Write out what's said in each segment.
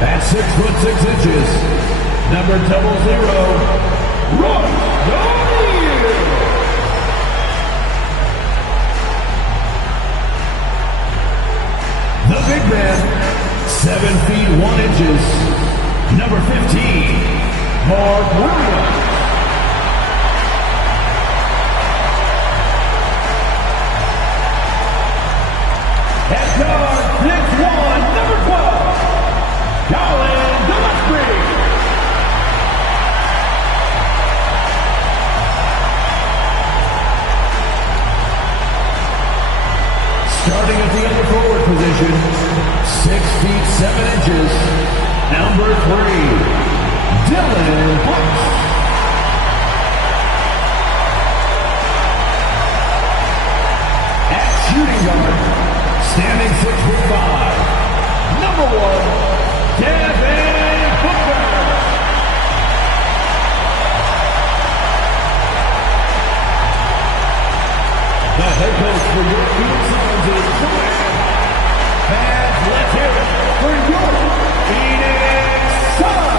At 6'6", number 00, Royce. The big man, 7 feet 1 inches, number 15, Mark Williams. Head guard, 6'1", number 12, Colin Gillespie. Starting at the other forward position, 6 feet 7 inches, number 3, Dylan Brooks. At shooting guard, standing 6'5", number 1, Devin Booker. The head coach for your Phoenix Suns is Joanne. And let's hear it for your Phoenix Suns.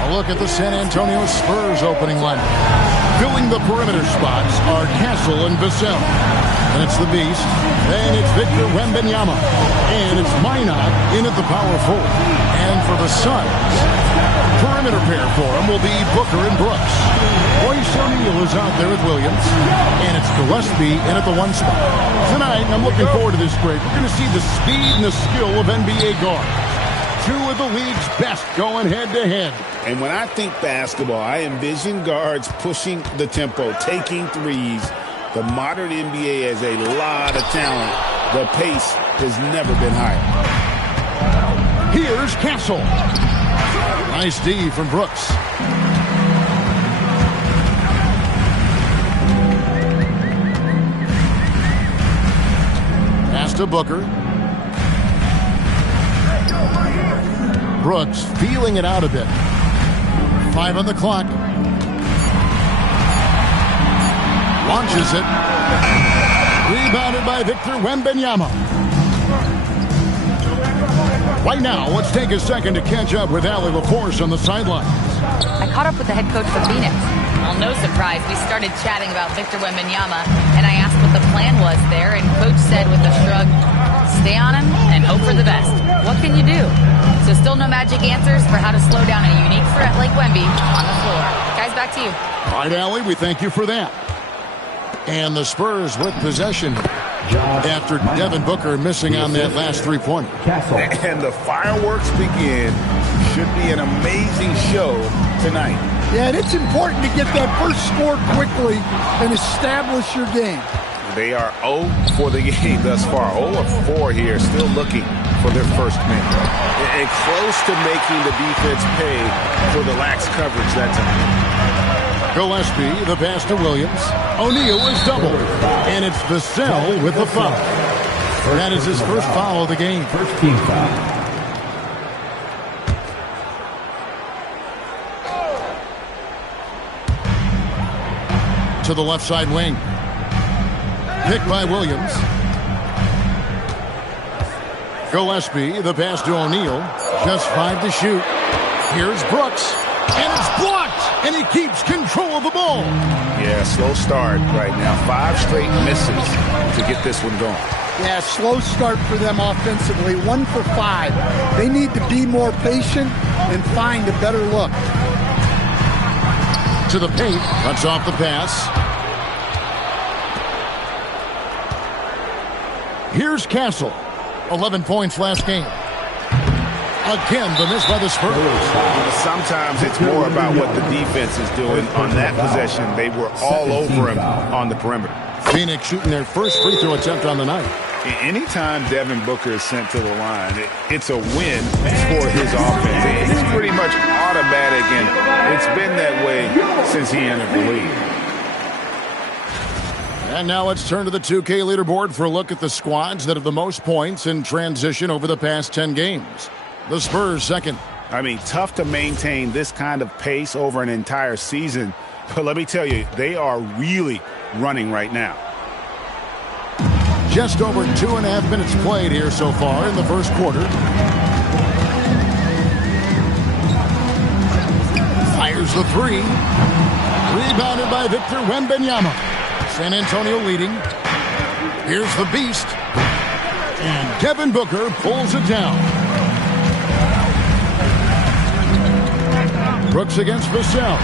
A look at the San Antonio Spurs opening lineup. Filling the perimeter spots are Castle and Vassell. And it's the Beast. And it's Victor Wembanyama. And it's Minot in at the power forward. And for the Suns, perimeter pair for him will be Booker and Brooks. Royce O'Neal is out there with Williams. And it's Gillespie in at the 1 spot. Tonight, I'm looking forward to this break. We're going to see the speed and the skill of NBA guards. 2 of the league's best going head-to-head. And when I think basketball, I envision guards pushing the tempo, taking threes. The modern NBA has a lot of talent. The pace has never been higher. Here's Castle. Nice D from Brooks. Pass to Booker. Brooks feeling it out a bit. 5 on the clock. Launches it. Rebounded by Victor Wembanyama. Right now, let's take a second to catch up with Allie LaForce on the sidelines. I caught up with the head coach for Phoenix. Well, no surprise, we started chatting about Victor Wembanyama, and I asked what the plan was there, and Coach said with a shrug, stay on him and hope for the best. What can you do? So still no magic answers for how to slow down a unique threat like Wemby on the floor. Guys, back to you. All right, Allie, we thank you for that. And the Spurs with possession after Devin Booker missing on that last 3-pointer. And the fireworks begin. Should be an amazing show tonight. Yeah, and it's important to get that first score quickly and establish your game. They are 0 for the game thus far. 0 of 4 here, still looking for their first man. And close to making the defense pay for the lax coverage that time. Gillespie, the pass to Williams. O'Neal is doubled. And it's Vassell with the foul. That is his first foul of the game. First team foul. To the left side wing. Picked by Williams. Gillespie, the pass to O'Neal. Just 5 to shoot. Here's Brooks. And it's blocked. And he keeps control of the ball. Yeah, slow start right now. 5 straight misses to get this one going. Yeah, slow start for them offensively. 1 for 5. They need to be more patient and find a better look. To the paint. Cuts off the pass. Here's Castle. 11 points last game. Again, the miss by the Spurs. Sometimes it's more about what the defense is doing on that possession. They were all over him on the perimeter. Phoenix shooting their first free throw attempt on the night. Anytime Devin Booker is sent to the line, it's a win for his offense. It's pretty much automatic, and it's been that way since he entered the league. And now let's turn to the 2K leaderboard for a look at the squads that have the most points in transition over the past 10 games. The Spurs second. I mean, tough to maintain this kind of pace over an entire season. But let me tell you, they are really running right now. Just over 2.5 minutes played here so far in the first quarter. Fires the three. Rebounded by Victor Wembanyama. San Antonio leading. Here's the beast. And Devin Booker pulls it down. Brooks against Vassell.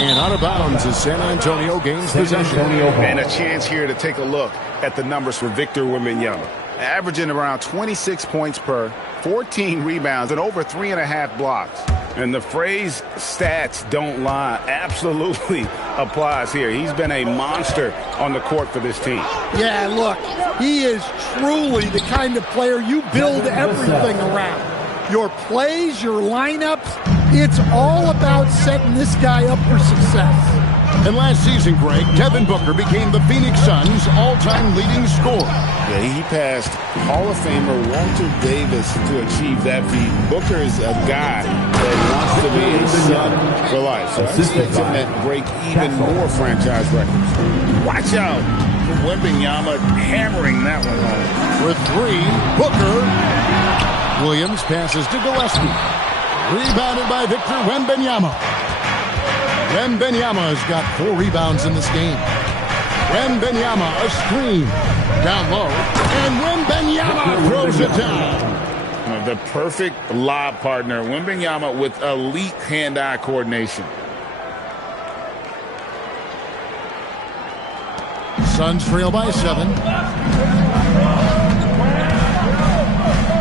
And out of bounds as San Antonio gains possession. And a chance here to take a look at the numbers for Victor Wembanyama. Averaging around 26 points per, 14 rebounds, and over 3.5 blocks. And the phrase stats don't lie absolutely applies here. He's been a monster on the court for this team. Yeah, look, he is truly the kind of player you build everything around. Your plays, your lineups, it's all about setting this guy up for success. And last season, Greg, Devin Booker became the Phoenix Suns' all-time leading scorer. Yeah, he passed Hall of Famer Walter Davis to achieve that feat. Booker is a guy that wants to be a Sun for life. So I expect him to break even more franchise records. Watch out. Wembanyama hammering that one home. For three, Booker. Williams passes to Gillespie. Rebounded by Victor Wembanyama. Wembanyama has got 4 rebounds in this game. Wembanyama, a screen. Down low. And Wembanyama throws it down. The perfect lob partner. Wembanyama with elite hand-eye coordination. Suns trail by 7.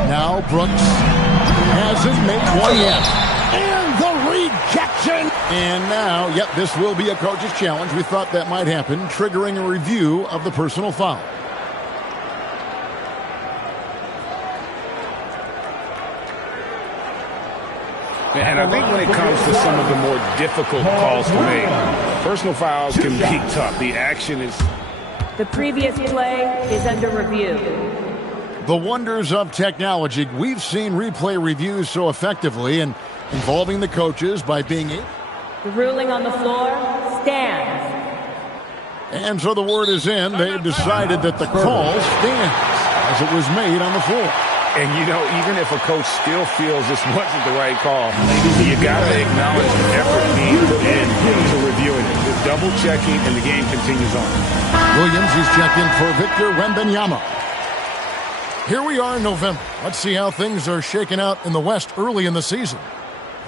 Now Brooks hasn't made one yet. And the rejection. And now, yep, this will be a coach's challenge. We thought that might happen, triggering a review of the personal foul. And I think when it comes to some of the more difficult calls to make, personal fouls can be tough. The action is... The previous play is under review. The wonders of technology. We've seen replay reviews so effectively and involving the coaches by being able... The ruling on the floor stands. And so the word is in. They've decided that the call stands as it was made on the floor. And, you know, even if a coach still feels this wasn't the right call, you got to acknowledge the effort being put into reviewing it. Just double-checking, and the game continues on. Williams is checked in for Victor Wembanyama. Here we are in November. Let's see how things are shaking out in the West early in the season.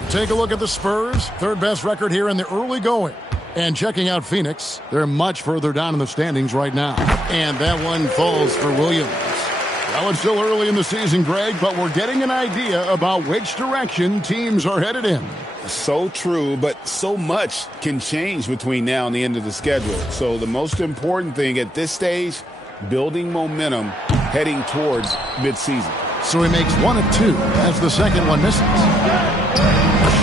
Take a look at the Spurs, third best record here in the early going. And checking out Phoenix, they're much further down in the standings right now. And that one falls for Williams. Well, it's still early in the season, Greg, but we're getting an idea about which direction teams are headed in. So true, but so much can change between now and the end of the schedule. So the most important thing at this stage, building momentum heading towards midseason. So he makes 1 of 2 as the second one misses.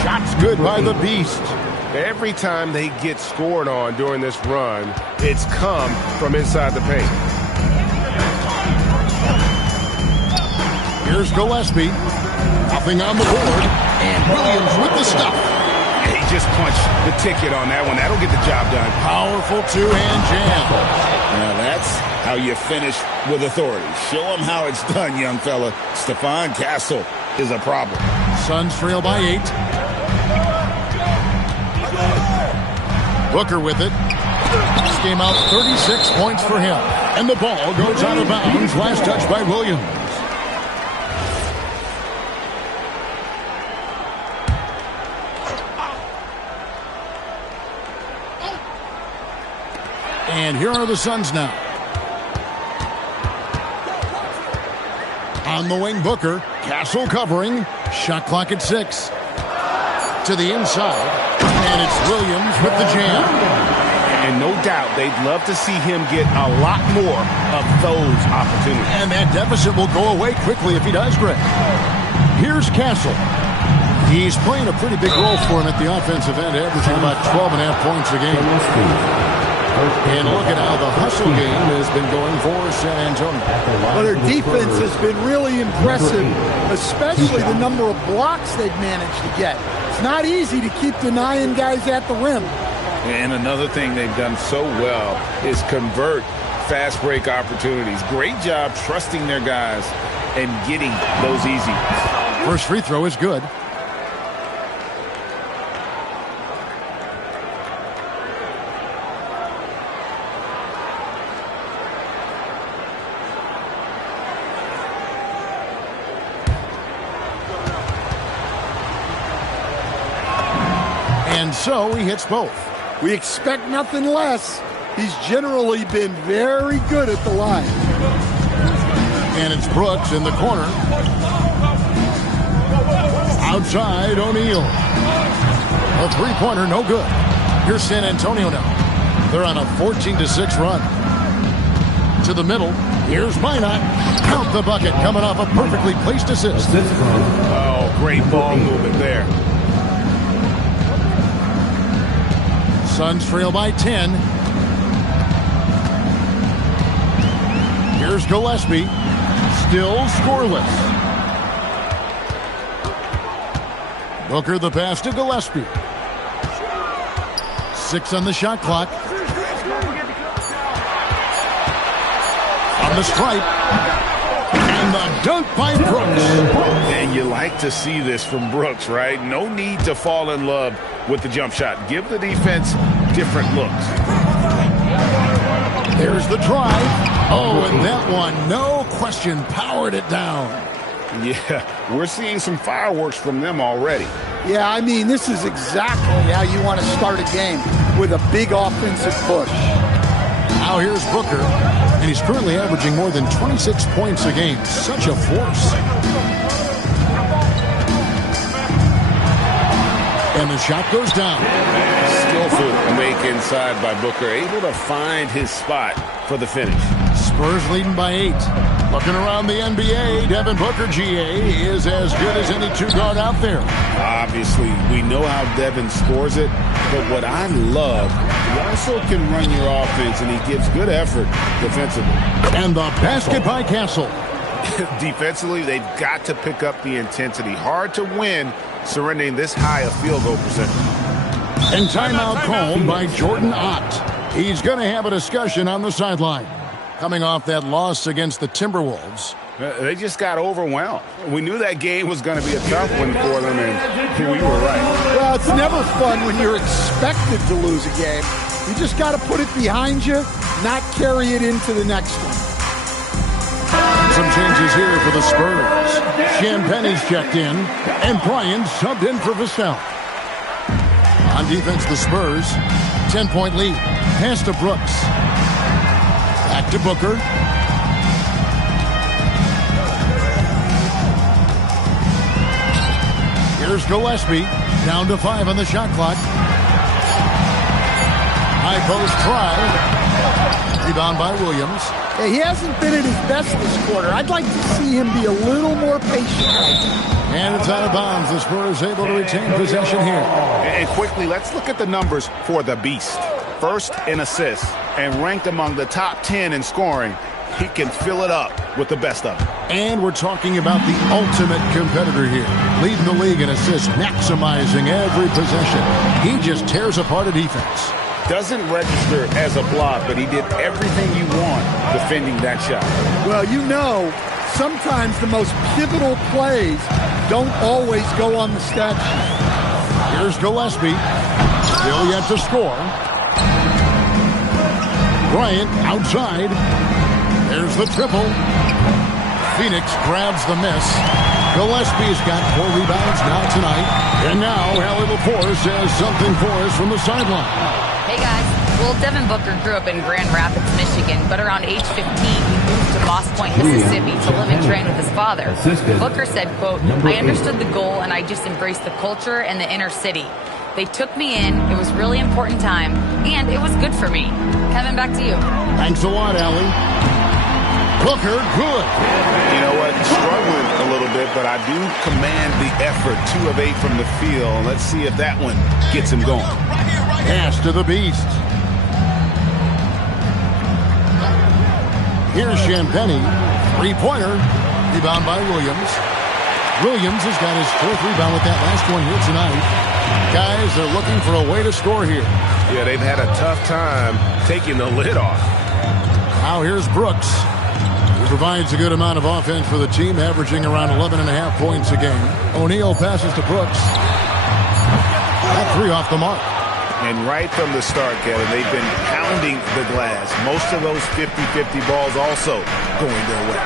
Shot's good by the Beast. Every time they get scored on during this run, it's come from inside the paint. Here's Gillespie. Nothing on the board. And Williams with the stuff. He just punched the ticket on that one. That'll get the job done. Powerful two-hand jam. Now that's how you finish with authority. Show them how it's done, young fella. Stephon Castle is a problem. Suns trail by 8. Booker with it. This game out 36 points for him. And the ball goes out of bounds. Last touch by Williams. And here are the Suns now. On the wing, Booker. Castle covering. Shot clock at 6. To the inside. And it's Williams with the jam. And no doubt they'd love to see him get a lot more of those opportunities. And that deficit will go away quickly if he does, Greg. Here's Castle. He's playing a pretty big role for him at the offensive end, averaging about 12.5 points a game. And look at how the hustle game has been going for San Antonio. Well, their defense has been really impressive, especially the number of blocks they've managed to get. It's not easy to keep denying guys at the rim. And another thing they've done so well is convert fast break opportunities. Great job trusting their guys and getting those easy ones. First free throw is good. And so he hits both. We expect nothing less. He's generally been very good at the line. And it's Brooks in the corner. Outside, O'Neal. A three-pointer, no good. Here's San Antonio now. They're on a 14-6 run. To the middle. Here's Minot. Count the bucket, coming off a perfectly placed assist. Oh, great ball movement there. Suns trail by 10. Here's Gillespie. Still scoreless. Booker the pass to Gillespie. 6 on the shot clock. On the stripe. And the dunk by Brooks. And you like to see this from Brooks, right? No need to fall in love with the jump shot. Give the defense different looks. There's the drive. Oh, and that one, no question, powered it down. Yeah, we're seeing some fireworks from them already. Yeah, I mean, this is exactly how you want to start a game, with a big offensive push. Now here's Booker, and he's currently averaging more than 26 points a game. Such a force. And the shot goes down. Skillful make inside by Booker, able to find his spot for the finish. Spurs leading by 8. Looking around the NBA, Devin Booker, GA, is as good as any two-guard out there. Obviously, we know how Devin scores it, but what I love, he also can run your offense, and he gives good effort defensively. And the basket by Castle. Defensively, they've got to pick up the intensity. Hard to win surrendering this high a field goal percentage. And timeout called by Jordan Ott. He's going to have a discussion on the sideline. Coming off that loss against the Timberwolves. They just got overwhelmed. We knew that game was going to be a tough one for them, and we were right. Well, it's never fun when you're expected to lose a game. You just got to put it behind you, not carry it into the next one. Some changes here for the Spurs. Champagne's checked in, and Bryant subbed in for Vassell. On defense, the Spurs, 10-point lead. Pass to Brooks. Back to Booker. Here's Gillespie. Down to 5 on the shot clock. High post try. Rebound by Williams. Hey, he hasn't been at his best this quarter. I'd like to see him be a little more patient right now. And it's out of bounds. The Spurs able to retain possession here. And quickly, let's look at the numbers for the Beast. First in assists and ranked among the top 10 in scoring. He can fill it up with the best of them. And we're talking about the ultimate competitor here. Leading the league in assists, maximizing every possession. He just tears apart a defense. Doesn't register as a block, but he did everything you want defending that shot. Well, you know, sometimes the most pivotal plays don't always go on the stat sheet. Here's Gillespie. Still yet to score. Bryant outside. There's the triple. Phoenix grabs the miss. Gillespie's got 4 rebounds now tonight. And now Allie Laporte says something for us from the sideline. Hey guys, well, Devin Booker grew up in Grand Rapids, Michigan, but around age 15, he moved to Moss Point, Mississippi to live and train with his father. Booker said, quote, "I understood the goal and I just embraced the culture and the inner city. They took me in, it was really important time, and it was good for me." Kevin, back to you. Thanks a lot, Allie. Booker, good. You know what? Struggling a little bit, but I do command the effort. 2 of 8 from the field. Let's see if that one gets him going. Pass to the Beast. Here's Champagnie. 3-pointer. Rebound by Williams. Williams has got his 4th rebound with that last one here tonight. Guys, they're looking for a way to score here. Yeah, they've had a tough time taking the lid off. Now here's Brooks. He provides a good amount of offense for the team, averaging around 11.5 points a game. O'Neal passes to Brooks. That three off the mark. And right from the start, Kevin, they've been pounding the glass. Most of those 50-50 balls also going their way.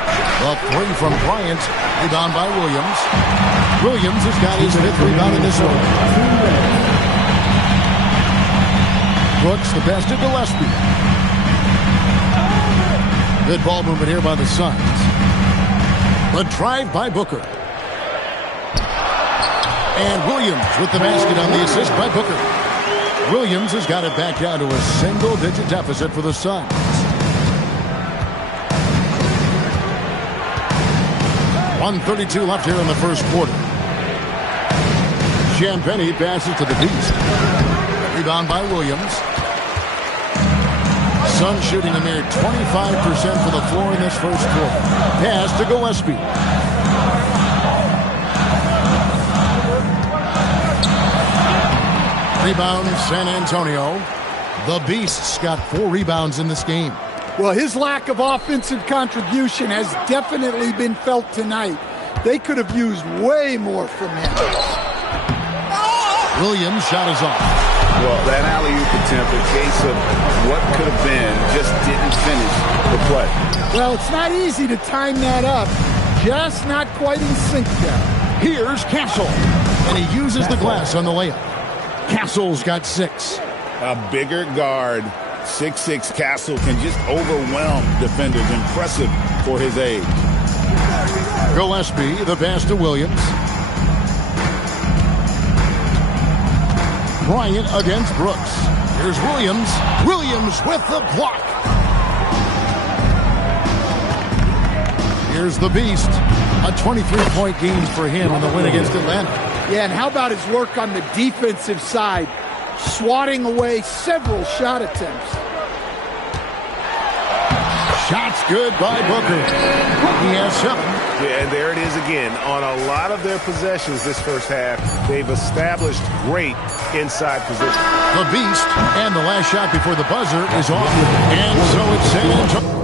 The three from Bryant. Rebound by Williams. Williams has got his fifth rebound in this one. Brooks, the pass to Gillespie. Good ball movement here by the Suns. The drive by Booker. And Williams with the basket on the assist by Booker. Williams has got it back down to a single-digit deficit for the Suns. .132 left here in the first quarter. Champagny passes to the Beast. Rebound by Williams. Suns shooting a mere 25% for the floor in this first quarter. Pass to Gillespie. Rebound, San Antonio. The Beasts got 4 rebounds in this game. Well, his lack of offensive contribution has definitely been felt tonight. They could have used way more from him. Williams' shot is off. Well, that alley-oop attempt, a case of what could have been, just didn't finish the play. Well, it's not easy to time that up. Just not quite in sync there. Here's Castle. And he uses the glass on the layup. Castle's got 6. A bigger guard, 6'6" Castle, can just overwhelm defenders. Impressive for his age. Gillespie, the pass to Williams. Bryant against Brooks. Here's Williams. Williams with the block. Here's the Beast. A 23-point game for him in the win against Atlanta. Yeah, and how about his work on the defensive side? Swatting away several shot attempts. Shots good by Booker. He has 7. Yeah, and there it is again. On a lot of their possessions this first half, they've established great inside position. The Beast, and the last shot before the buzzer is off. And so it's San Antonio.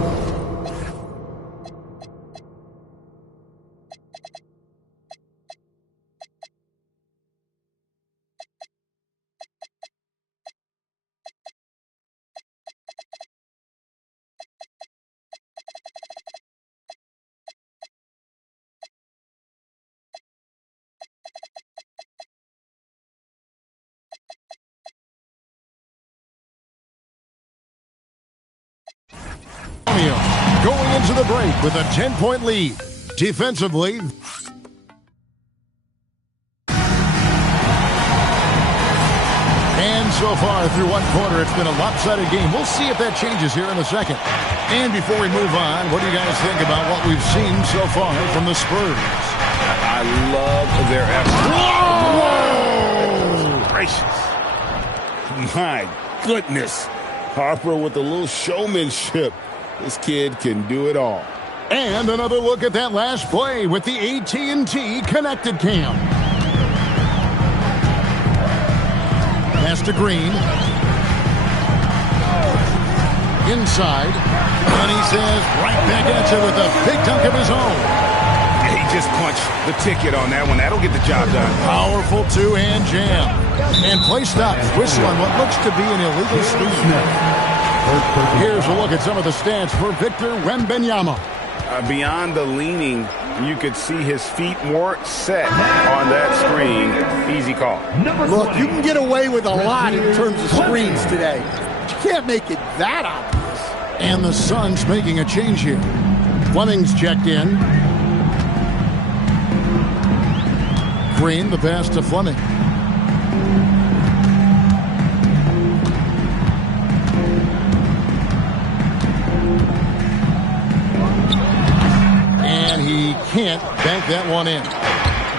Going into the break with a 10-point lead. Defensively, and so far through one quarter, it's been a lopsided game. We'll see if that changes here in a second. And before we move on, what do you guys think about what we've seen so far from the Spurs? I love their effort. Whoa! Gracious. My goodness. Harper with a little showmanship. This kid can do it all. And another look at that last play with the AT&T Connected Cam. Pass to Green. Inside. And he says right back at you with a big dunk of his own. He just punched the ticket on that one. That'll get the job done. Powerful two-hand jam. And play stops. Whistle on what looks to be an illegal screen. Here's a look at some of the stats for Victor Wembanyama. Beyond the leaning, you could see his feet more set on that screen. Easy call. Look, you can get away with a lot in terms of screens today. You can't make it that obvious. And the Suns making a change here. Fleming's checked in. Green, the pass to Fleming. And he can't bank that one in.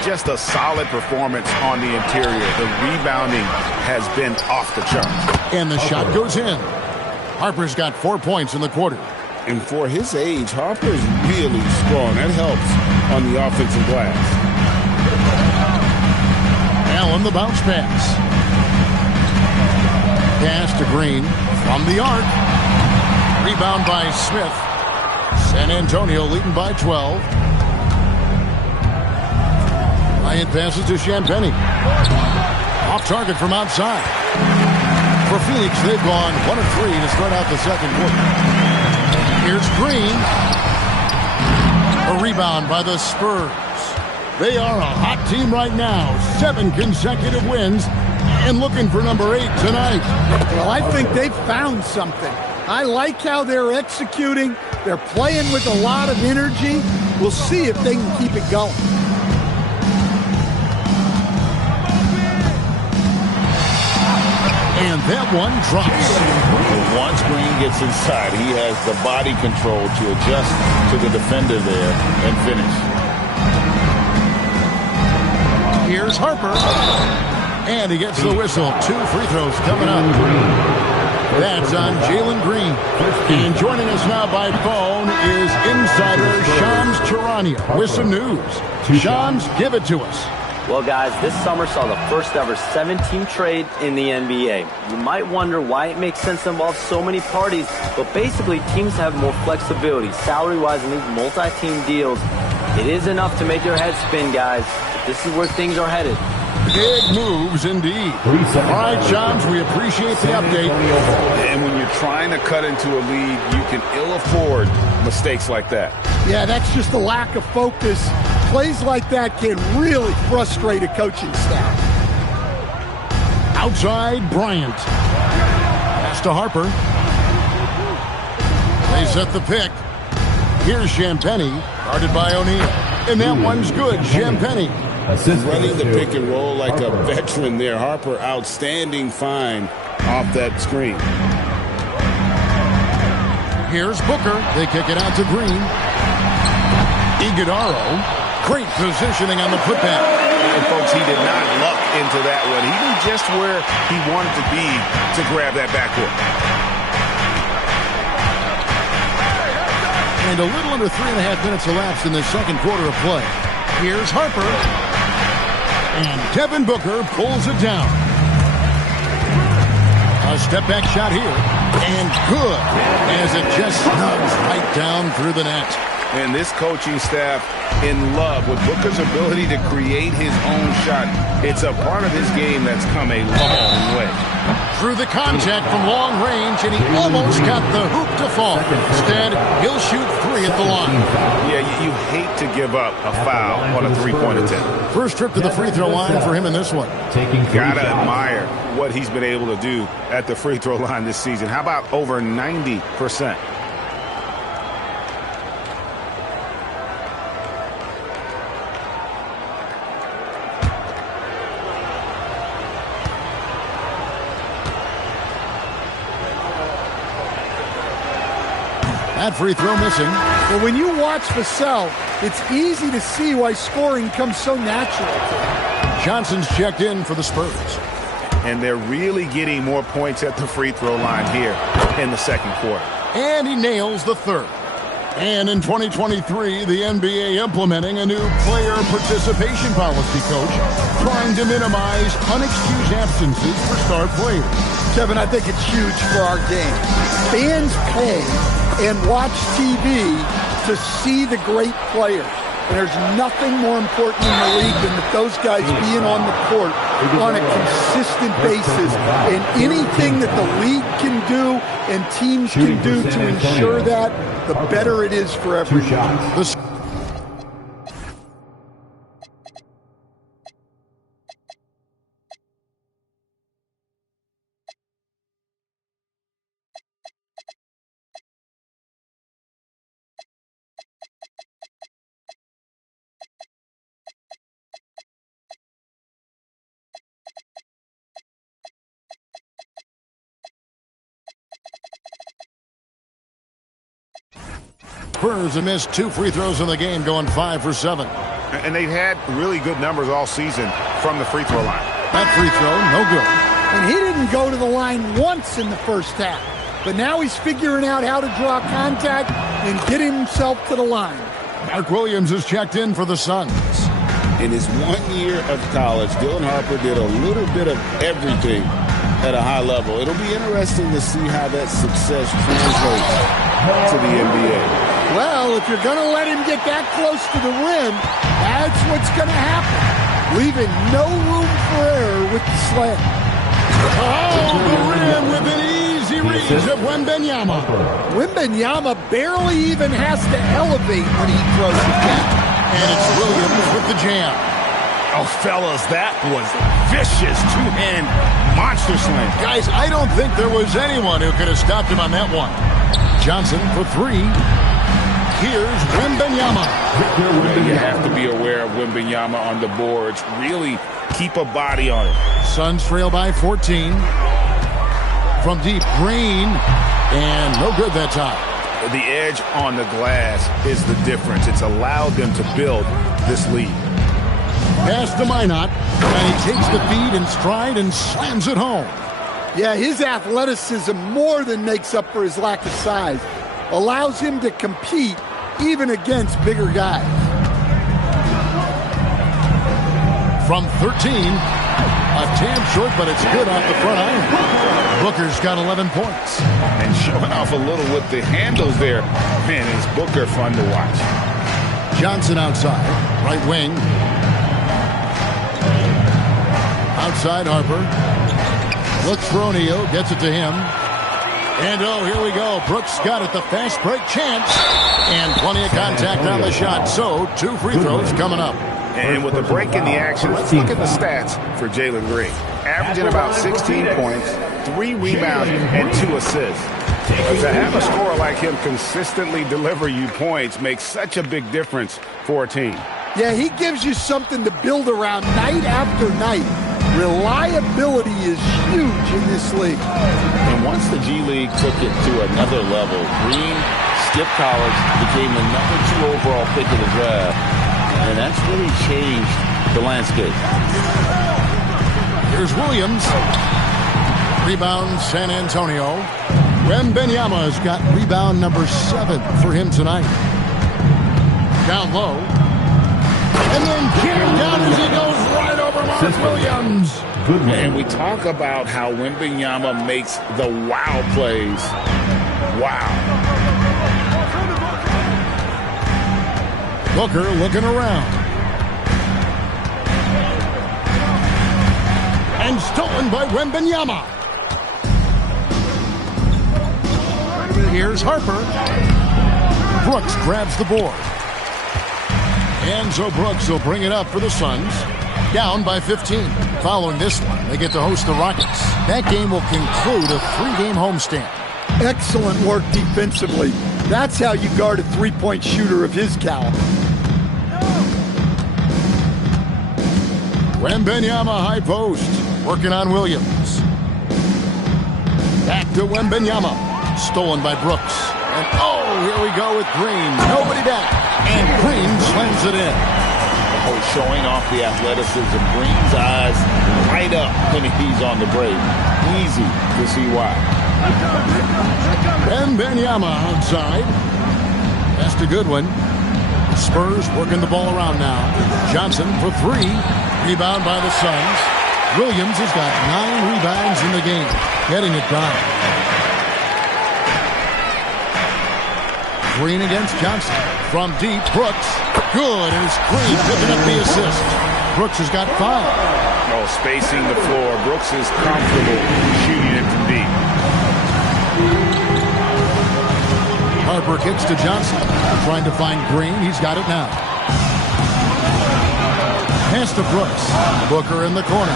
Just a solid performance on the interior. The rebounding has been off the chart. And the shot goes in. Harper's got 4 points in the quarter. And for his age, Harper's really strong. That helps on the offensive glass. Allen, the bounce pass. pass to Green from the arc. Rebound by Smith. San Antonio leading by 12. Bryant passes to Champagnie. Off target from outside. For Phoenix, they've gone 1 of 3 to start out the second quarter. Here's Green. A rebound by the Spurs. They are a hot team right now. 7 consecutive wins and looking for number 8 tonight. Well, I think they've found something. I like how they're executing. They're playing with a lot of energy. We'll see if they can keep it going. And that one drops. Once Green gets inside, he has the body control to adjust to the defender there and finish. Here's Harper. And he gets the whistle. 2 free throws coming up. That's on Jalen Green. And joining us now by phone is insider Shams Charania with some news. Shams, give it to us. Well, guys, this summer saw the first ever 7-team trade in the NBA. You might wonder why it makes sense to involve so many parties, but basically teams have more flexibility salary-wise in these multi-team deals. It is enough to make your head spin, guys. This is where things are headed. Big moves indeed. All right, Shams, we appreciate the update. And when you're trying to cut into a lead, you can ill afford mistakes like that. Yeah, that's just a lack of focus. Plays like that can really frustrate a coaching staff. Outside, Bryant. Pass to Harper. They set the pick. Here's Champagnie, guarded by O'Neal. And that one's good, Champagnie. Running the pick and roll like a veteran there. Harper, outstanding find off that screen. Here's Booker. They kick it out to Green. Iguodala. Great positioning on the putback. And folks, he did not luck into that one. He knew just where he wanted to be to grab that backcourt. And a little under 3.5 minutes elapsed in the second quarter of play. Here's Harper. And Devin Booker pulls it down. A step-back shot here. And good, as it just snugs right down through the net. And this coaching staff in love with Booker's ability to create his own shot. It's a part of his game that's come a long way. Through the contact from long range, and he almost got the hoop to fall. Instead, he'll shoot 3 at the line. Yeah, you hate to give up a foul on a three-point attempt. First trip to the free throw line for him in this one. Gotta admire what he's been able to do at the free throw line this season. How about over 90%? That free throw missing. Well, when you watch Vassell, it's easy to see why scoring comes so natural. Johnson's checked in for the Spurs. And they're really getting more points at the free throw line here in the second quarter. And he nails the third. And in 2023, the NBA implementing a new player participation policy, Coach, trying to minimize unexcused absences for star players. Kevin, I think it's huge for our game. Fans pay and watch TV to see the great players. And there's nothing more important in the league than that those guys being on the court on a consistent basis. And anything that the league can do and teams can do to ensure that, the better it is for everyone. Spurs have missed 2 free throws in the game, going 5 for 7. And they've had really good numbers all season from the free throw line. That free throw, no good. And he didn't go to the line once in the first half. But now he's figuring out how to draw contact and get himself to the line. Mark Williams has checked in for the Suns. In his 1 year of college, Dylan Harper did a little bit of everything at a high level. It'll be interesting to see how that success translates to the NBA. Well, if you're going to let him get that close to the rim, that's what's going to happen. Leaving no room for error with the slam. Oh, the rim with an easy read of Wembanyama. Wembanyama barely even has to elevate when he throws the kick. And it's Williams with the jam. Oh, fellas, that was vicious two-hand monster slam. Guys, I don't think there was anyone who could have stopped him on that one. Johnson for three. Here's Wembanyama. You have to be aware of Wembanyama on the boards. Really keep a body on it. Suns trail by 14. From deep, Green. And no good that time. The edge on the glass is the difference. It's allowed them to build this lead. Pass to Minot. And he takes the feed in stride and slams it home. Yeah, his athleticism more than makes up for his lack of size. Allows him to compete even against bigger guys. From 13, a tad short, but it's good off the front iron. Booker's got 11 points. And showing off a little with the handles there. Man, is Booker fun to watch. Johnson outside, right wing. Outside Harper. Looks for O'Neal, gets it to him. And oh, here we go. Brooks got it, the fast break chance. And plenty of contact on the shot. So, 2 free throws coming up. And with the break in the action, let's look at the stats for Jalen Green. Averaging about 16 points, 3 rebounds, and 2 assists. To have a scorer like him consistently deliver you points makes such a big difference for a team. Yeah, he gives you something to build around night after night. Reliability is huge in this league. And once the G League took it to another level, Green skipped college, became the #2 overall pick of the draft, and that's really changed the landscape. Here's Williams. Rebound San Antonio. Wembanyama's got rebound number 7 for him tonight. Down low. And then kicked down as he goes right over Mark Williams. And we talk about how Wembanyama makes the wow plays. Wow. Booker looking around. And stolen by Wembanyama. Here's Harper. Brooks grabs the board. And so Brooks will bring it up for the Suns. Down by 15. Following this one, they get to host the Rockets. That game will conclude a 3-game homestand. Excellent work defensively. That's how you guard a three-point shooter of his caliber. Wembanyama high post. Working on Williams. Back to Wembanyama. Stolen by Brooks. And oh, here we go with Green. Nobody back. And Green slams it in. Oh, showing off the athleticism. Green's eyes light up when he's on the break. Easy to see why. Wembanyama outside. That's a good one. Spurs working the ball around now. Johnson for 3. Rebound by the Suns. Williams has got 9 rebounds in the game. Getting it done. Green against Johnson. From deep, Brooks. Good, and it's Green picking up the assist. Brooks has got 5. Oh, spacing the floor. Brooks is comfortable shooting it from deep. Harper kicks to Johnson. Trying to find Green. He's got it now. Pass to Brooks. Booker in the corner.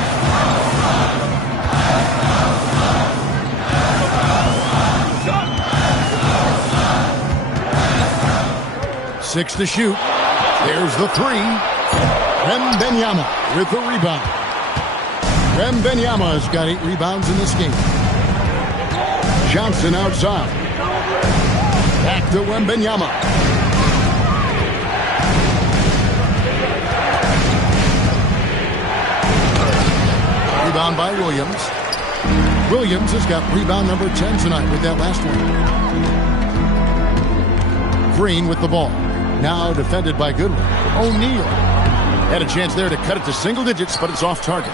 Six to shoot. There's the 3. Wembanyama with the rebound. Wembanyama has got 8 rebounds in this game. Johnson outside. Back to Wembanyama. Rebound by Williams. Williams has got rebound number 10 tonight with that last one. Green with the ball. Now defended by Goodwin. O'Neal had a chance there to cut it to single digits, but it's off target.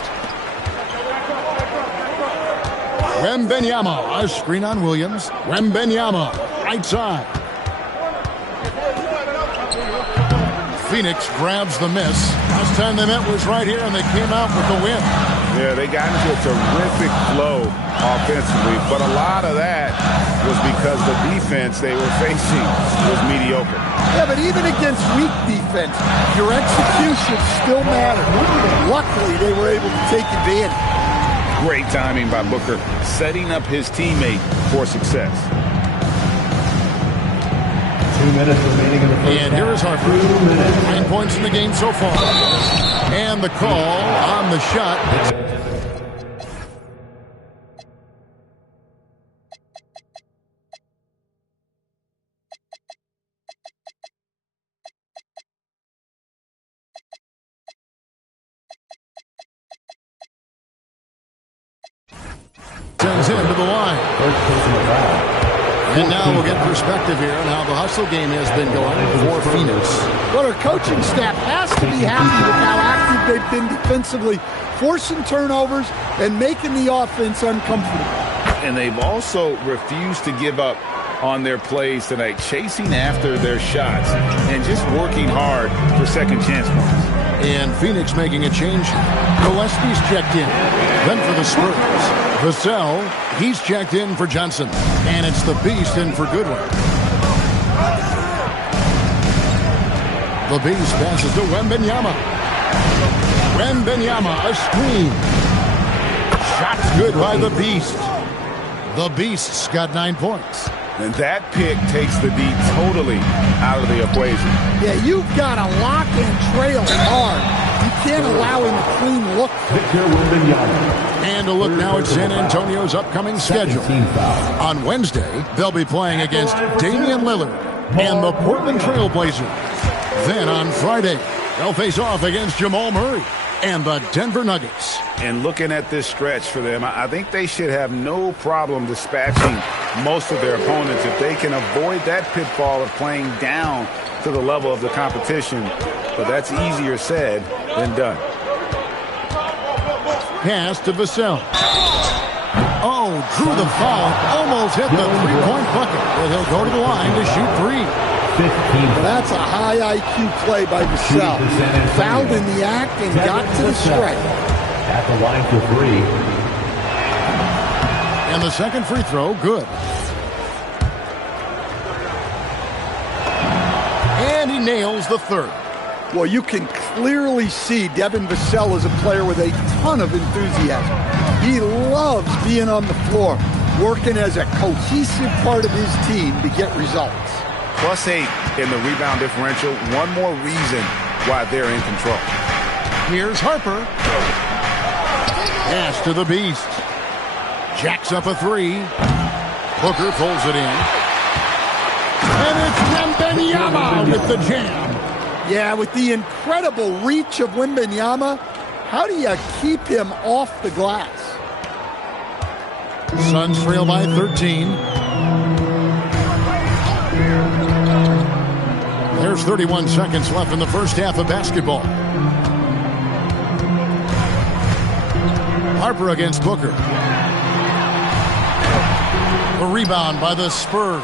Wembenyama, a screen on Williams. Wembenyama, right side. Phoenix grabs the miss. Last time they met was right here, and they came out with the win. Yeah, they got into a terrific flow offensively, but a lot of that was because the defense they were facing was mediocre. Yeah, but even against weak defense, your execution still mattered. Luckily, they were able to take advantage. Great timing by Booker, setting up his teammate for success. 2 minutes remaining in the first And here is Harper. 9 points in the game so far. And the call on the shot. Sends him to the line. And now we'll get perspective here on how the hustle game has been going for Phoenix. Well, our coaching staff has to be happy with how active they've been defensively, forcing turnovers and making the offense uncomfortable. And they've also refused to give up on their plays tonight, chasing after their shots and just working hard for second chance points. And Phoenix making a change. Gillespie's checked in. Then for the Spurs, Vassell, he's checked in for Johnson. And it's the Beast in for Goodwin. The Beast passes to Wembenyama. Wembenyama, a screen. Shots good by the Beast. The Beast's got 9 points. And that pick takes the D totally out of the equation. Yeah, you've got to lock and trail hard. You can't allow him a clean look. Victor Wembanyama. And a look now at San Antonio's upcoming schedule. On Wednesday, they'll be playing against Damian Lillard and the Portland Trail Blazers. Then on Friday, they'll face off against Jamal Murray and the Denver Nuggets. And looking at this stretch for them, I think they should have no problem dispatching most of their opponents if they can avoid that pitfall of playing down to the level of the competition. But that's easier said than done. Pass to Vassell. Oh, drew the foul. Almost hit the three-point bucket. But he'll go to the line to shoot three. 15. That's a high IQ play by Vassell. Fouled in the act and got to the strike. At the line for three. And the second free throw, good. And he nails the third. Well, you can clearly see Devin Vassell is a player with a ton of enthusiasm. He loves being on the floor, working as a cohesive part of his team to get results. +8 in the rebound differential. One more reason why they're in control. Here's Harper. Pass to the Beast. Jacks up a three. Booker pulls it in. And it's Wembenyama with the jam. Yeah, with the incredible reach of Wembenyama, how do you keep him off the glass? Suns trail by 13. There's 31 seconds left in the first half of basketball. Harper against Booker. A rebound by the Spurs.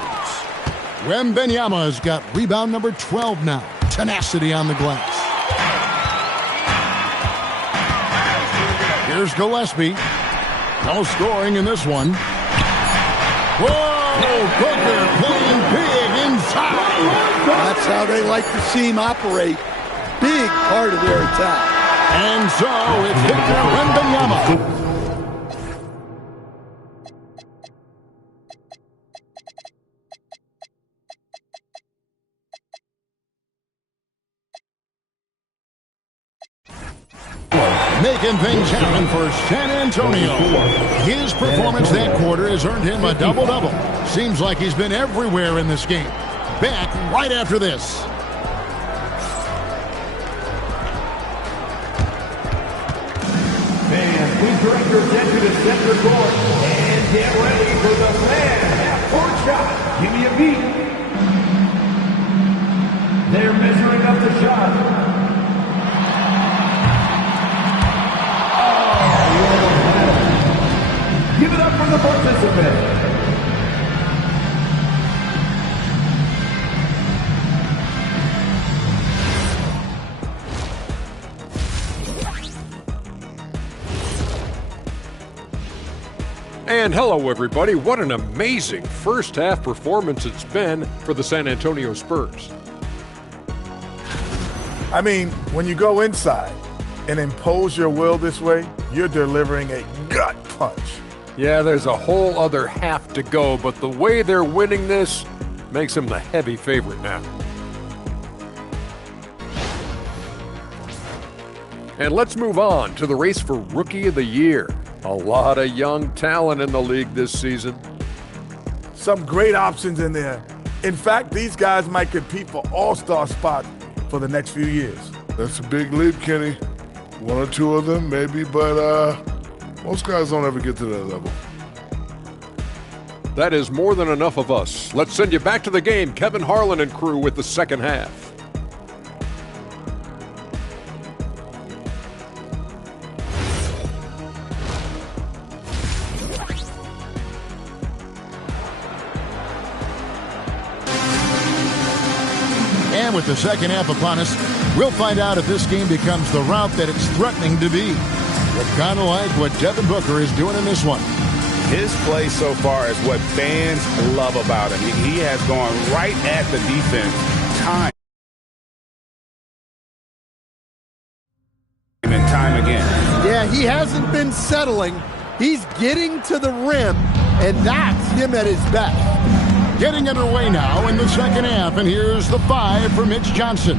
Wembenyama's got rebound number 12 now. Tenacity on the glass. Here's Gillespie. No scoring in this one. Whoa! Booker playing big inside. That's how they like to see him operate. Big part of their attack. And so it's Victor Wembanyama. Making things happen for San Antonio. His performance that quarter has earned him a double-double. Seems like he's been everywhere in this game. Back right after this. Fans, please direct your attention to center court and get ready for the fan half-court shot. Give me a beat. They're measuring up the shot. Give it up for the And hello, everybody. What an amazing first-half performance it's been for the San Antonio Spurs. I mean, when you go inside and impose your will this way, you're delivering a gut punch. Yeah, there's a whole other half to go, but the way they're winning this makes them the heavy favorite now. And let's move on to the race for Rookie of the Year. A lot of young talent in the league this season. Some great options in there. In fact, these guys might compete for all-star spots for the next few years. That's a big leap, Kenny. One or two of them, maybe, but most guys don't ever get to that level. That is more than enough of us. Let's send you back to the game, Kevin Harlan and crew with the second half. And with the second half upon us, we'll find out if this game becomes the route that it's threatening to be. But kind of like what Devin Booker is doing in this one. His play so far is what fans love about him. He has gone right at the defense time and time again. Yeah, he hasn't been settling. He's getting to the rim, and that's him at his best. Getting underway now in the second half, and here's the 5 for Mitch Johnson.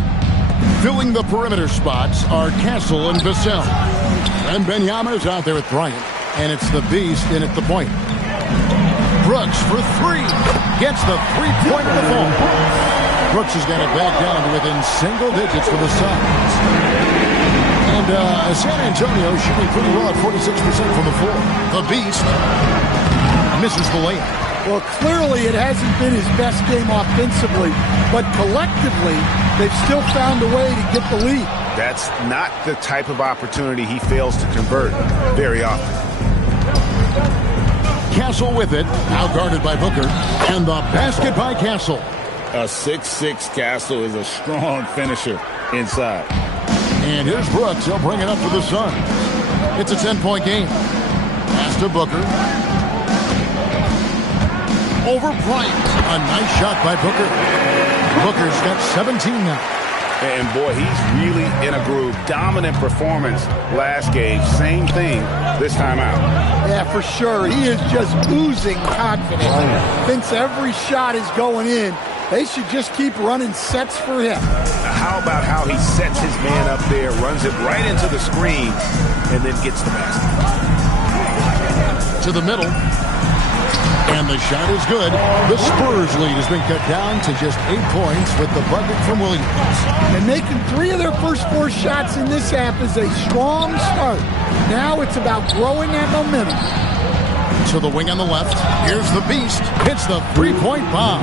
Filling the perimeter spots are Castle and Vassell. And Benyama is out there with Bryant, and it's the Beast in at the point. Brooks for 3. Gets the three-point of the fall. Brooks has got it back down to within single digits for the Suns. And San Antonio shooting pretty well at 46% from the floor. The Beast misses the layup. Well, clearly it hasn't been his best game offensively, but collectively, they've still found a way to get the lead. That's not the type of opportunity he fails to convert very often. Castle with it, now guarded by Booker, and the basket by Castle. A 6'6" Castle is a strong finisher inside. And here's Brooks. He'll bring it up for the Suns. It's a 10-point game. Pass to Booker. Over Bryant. A nice shot by Booker. Booker's got 17 now. And boy, he's really in a groove. Dominant performance last game. Same thing this time out. Yeah, for sure. He is just oozing confidence. Thinks every shot is going in. They should just keep running sets for him. Now, how about how he sets his man up there, runs it right into the screen, and then gets the basket. To the middle. And the shot is good. The Spurs lead has been cut down to just 8 points with the bucket from Williams. And making 3 of their first 4 shots in this half is a strong start. Now it's about growing that momentum. To the wing on the left. Here's the Beast. Hits the three-point bomb.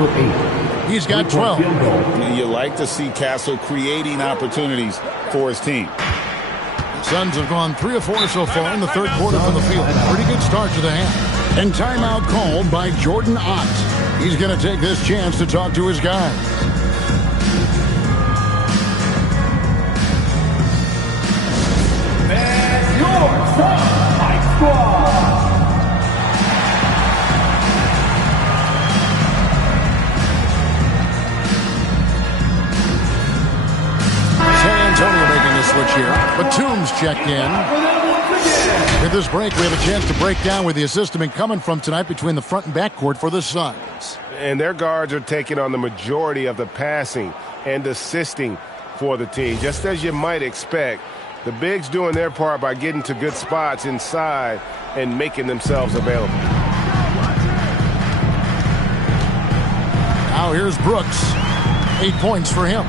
He's got 12. You like to see Castle creating opportunities for his team. Suns have gone 3 of 4 so far in the third quarter from the field. Pretty good start to the half. And timeout called by Jordan Ott. He's going to take this chance to talk to his guys. And your Fight Squad. San Antonio making a switch here. Batum's checked in. With this break, we have a chance to break down where the assist has been coming from tonight between the front and back court for the Suns. And their guards are taking on the majority of the passing and assisting for the team. Just as you might expect, the bigs doing their part by getting to good spots inside and making themselves available. Now here's Brooks. 8 points for him.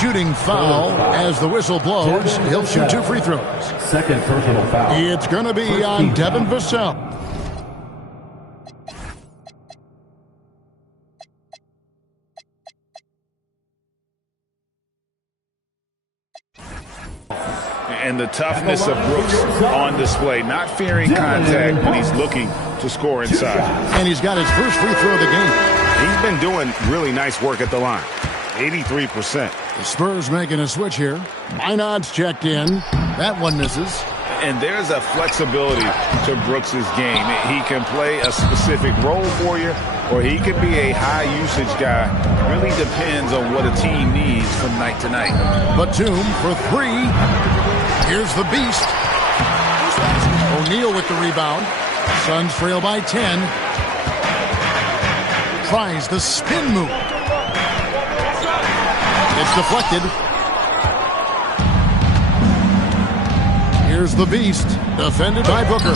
Shooting foul as the whistle blows. He'll shoot 2 free throws. Second personal foul. It's going to be on Devin Vassell. And the toughness of Brooks on display. Not fearing contact when he's looking to score inside. And he's got his first free throw of the game. He's been doing really nice work at the line. 83%. The Spurs making a switch here. Minot's checked in. That one misses. And there's a flexibility to Brooks's game. He can play a specific role for you, or he can be a high-usage guy. Really depends on what a team needs from night to night. Batum for three. Here's the beast. O'Neal with the rebound. Suns trail by 10. Tries the spin move. It's deflected. Here's the beast, defended by Booker.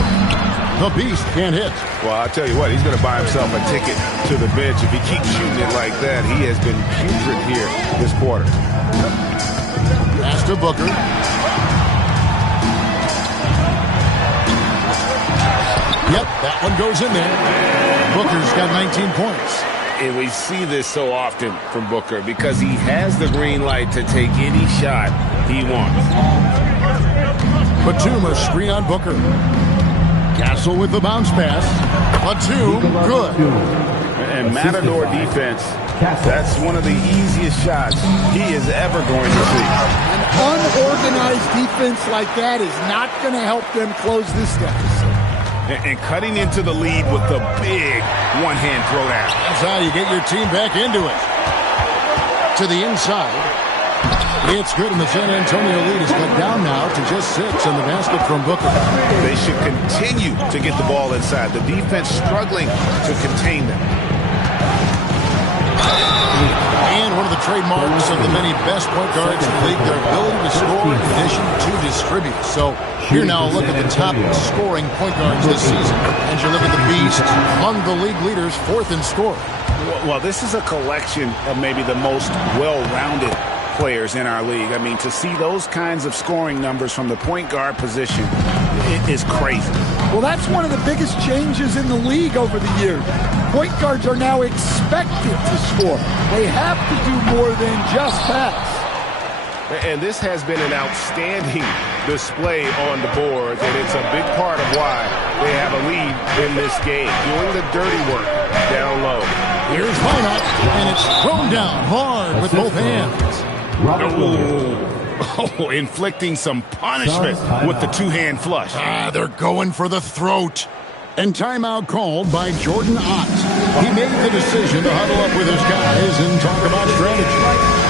The beast can't hit. Well, I'll tell you what, he's going to buy himself a ticket to the bench. If he keeps shooting it like that, he has been putrid here this quarter. Pass to Booker. Yep, that one goes in there. Booker's got 19 points. And we see this so often from Booker because he has the green light to take any shot he wants. Batum a screen on Booker. Castle with the bounce pass. Batum, good. And Matador defense, that's one of the easiest shots he is ever going to see. An unorganized defense like that is not going to help them close this deficit. And cutting into the lead with the big one-hand throwdown. That's how you get your team back into it. To the inside. It's good, and the San Antonio lead is cut down now to just 6 on the basket from Booker. They should continue to get the ball inside. The defense struggling to contain them. And one of the trademarks of the many best point guards in the league, their ability to score in addition to distribute. So here now, look at the top scoring point guards this season. And you look at the beast, among the league leaders, 4th in scoring. Well, this is a collection of maybe the most well-rounded players in our league. I mean, to see those kinds of scoring numbers from the point guard position, it is crazy. Well, that's one of the biggest changes in the league over the years. Point guards are now expected to score. They have to do more than just pass. And this has been an outstanding display on the board, and it's a big part of why they have a lead in this game, doing the dirty work down low. Here's Minot, and it's thrown down hard with both hands. Oh, inflicting some punishment with the two-hand flush. They're going for the throat. And timeout called by Jordan Ott. He made the decision to huddle up with his guys and talk about strategy.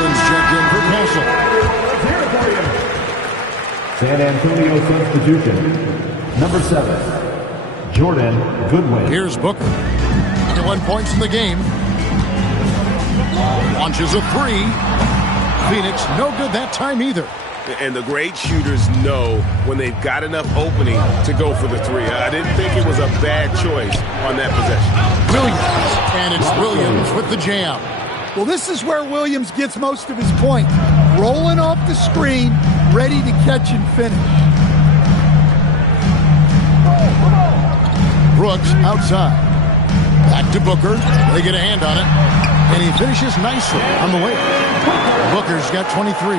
Goodwin's checked in for Castle. San Antonio substitution. Number 7, Jordan Goodwin. Here's Booker. 21 points in the game. Launches a 3. Phoenix no good that time either. And the great shooters know when they've got enough opening to go for the 3. I didn't think it was a bad choice on that possession. Williams, and it's Williams with the jam. Well, this is where Williams gets most of his points. Rolling off the screen, ready to catch and finish. Brooks outside. Back to Booker. They get a hand on it. And he finishes nicely on the way. Booker's got 23.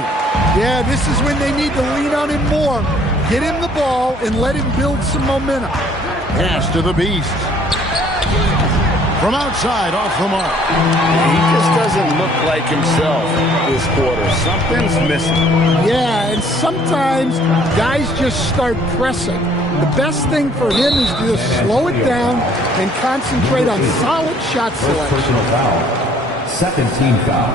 Yeah, this is when they need to lean on him more. Get him the ball and let him build some momentum. Pass to the Beast. From outside, off the mark. He just doesn't look like himself this quarter. Something's missing. Yeah, and sometimes guys just start pressing. The best thing for him is to just slow it down and concentrate on solid shot selection. Personal foul. Second team foul.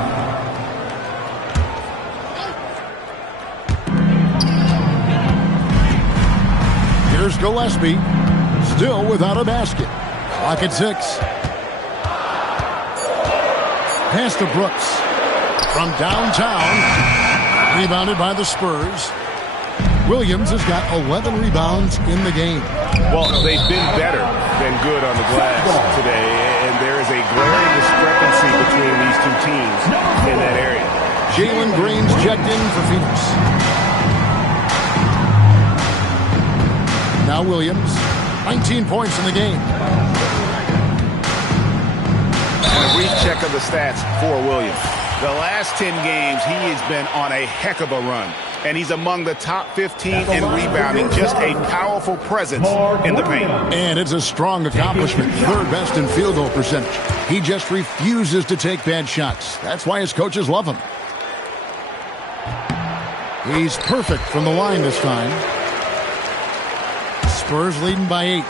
Here's Gillespie, still without a basket. Clock at 6. Pass to Brooks. From downtown. Rebounded by the Spurs. Williams has got 11 rebounds in the game. Well, they've been better than good on the glass today, and there is a glaring discrepancy between these two teams in that area. Jalen Green's checked in for Phoenix. Now Williams, 19 points in the game. And a brief check of the stats for Williams. The last 10 games, he has been on a heck of a run. And he's among the top 15 in rebounding. Just a powerful presence in the paint. And it's a strong accomplishment. Third best in field goal percentage. He just refuses to take bad shots. That's why his coaches love him. He's perfect from the line this time. Spurs leading by 8.